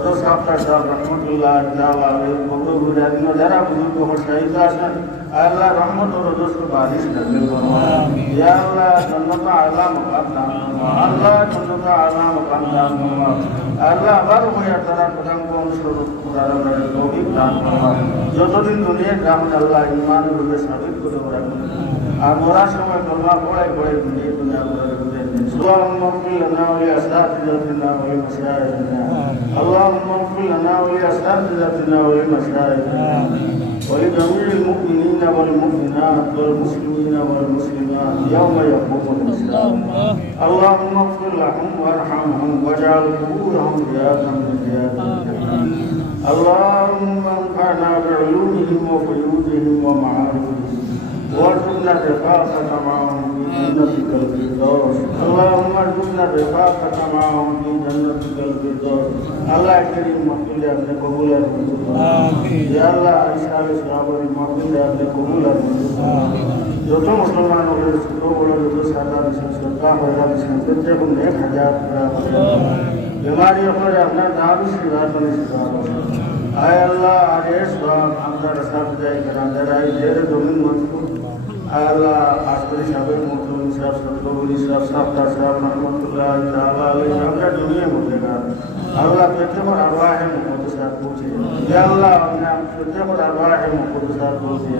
যত সাফটা সাহ রহমতুল্লাহ বুজুর্গ যারা বুজুর্গ শাহিদ আছেন আল্লাহ রহমত ও রজস্ব বারিশ নাজিল করো ইয়া আল্লাহ জন্নত আলা মুকাদ্দাম আল্লাহ জন্নত আলা মুকাদ্দাম আল্লাহ আবার হইয়া তারা প্রধান অনুসরণ করার তৌফিক দান যতদিন দুনিয়ার গ্রাম আল্লাহ ইমান রূপে সাবিত করে মরার সময় কলমা পড়াই পড়াই দুনিয়া দুনিয়া اللهم اغفر لنا ولأساتذتنا ولمشايخنا. اللهم اغفر لنا ولأساتذتنا ولمشايخنا. ولجميع المؤمنين والمؤمنات والمسلمين والمسلمات يوم يقوم الحساب اللهم. اغفر لهم وارحمهم واجعل قبورهم رياضا من الجنة اللهم انفعنا وارزقنا الرفاقة معهم في جنتك الفردوس اللهم ارزقنا الرفاقة معهم في جنتك الفردوس الله كريم مقبول আপনি কবুল يا الله ইসলাম ইসলামের মহফিল আপনি কবুল যত মুসলমান হলে ছোট বড় যত সাদা বিশেষ শ্রদ্ধা হয়ে বিশেষ প্রত্যেক এক হাজার বেমারি হলে আপনার নাম শিবার করে শিবার আয় আল্লাহ আর এ সব আমরা সব যাই কেনা যারা এই জের জমিন মজবুত আয় আল্লাহ আসবরি সাহেবের মতো সাহেব সত্যবলি সাহেব সাহতা সাহেব রহমতুল্লাহ তাআলা আলাইহি আমরা দুনিয়া মধ্যে না। আল্লাহ পেতে পর আরওয়াহ মুকদ্দ সাহেব পৌঁছে ইয়া আল্লাহ আমরা পেতে পর আরওয়াহ মুকদ্দ সাহেব পৌঁছে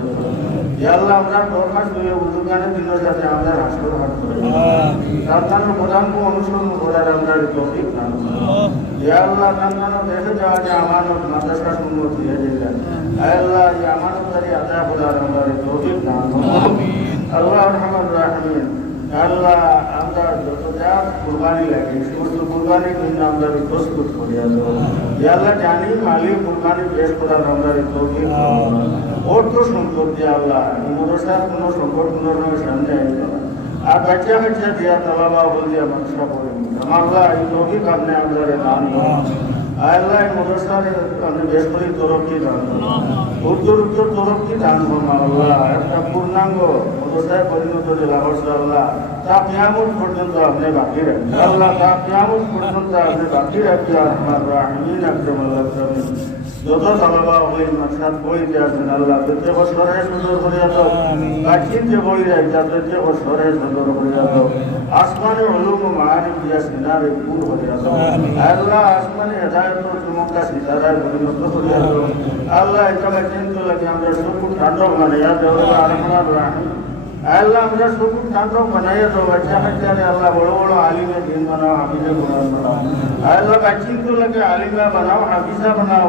ইয়া আল্লাহ আমরা দরখাস্ত দিয়ে উজুগানে দিনের সাথে আমরা হাসর হাত করে। আল্লাহ নানা দেখে যাওয়া যে আমানত আল্লাহ আদায় করার আমরা তৌফিক করুন আল্লাহ রহমান রাহিমিন আল্লাহ আমরা যত যা কুরবানি লাগে সমস্ত কুরবানির জন্য আমরা প্রস্তুত ইয়া আল্লাহ জানি, মালিক কুরবানি পেশ করার আমরা তৌফিক অর্থ সম্পদ দিয়ে আল্লাহ এই কোনো আর বাচ্চা বাচ্চা দিয়া তালাবা বলিয়া মানুষরা করে আল্লাহ এই তৌফিক আপনি আমরা দান করুন আল্লাহ আমি বেসরি তরফটি দান উত্তর উত্তর তরফটি দান আল্লাহ? একটা পূর্ণাঙ্গ মদরসায় পরিণত আল্লাহ। তা কিয়ামত পর্যন্ত আপনি বাকি রাখবেন। আল্লাহ, তা কিয়ামত পর্যন্ত আপনি বাকি রাখবেন। আমার রাহমিন আকরামাল্লাহ যত তালাবা হই মাসাদ বই দিয়েছেন আল্লাহ প্রত্যেক বছরে সুন্দর করিয়া দাও। বাকিন যে বই দেয় তা প্রত্যেক বছরে সুন্দর করিয়া দাও। আসমানে হলুম মাহারি দিয়া সিনারে পুর করিয়া দাও। আল্লাহ আসমানে হেদায়ত চমকা সিতারায় পরিণত করিয়া দাও। আল্লাহ এটা কিন্তু লাগে আমরা সব ঠান্ডা বানাইয়া দেও রাহিম। আল্লাহ আমরা সব ঠান্ডা বানাইয়া দেও বাচ্চা বাচ্চারে আল্লাহ বড় বড় আলিমে দিন বানাও হাফিজে কোরআন বানাও। আল্লাহ বাচ্চিন লাগে আলিমা বানাও হাফিজা বানাও।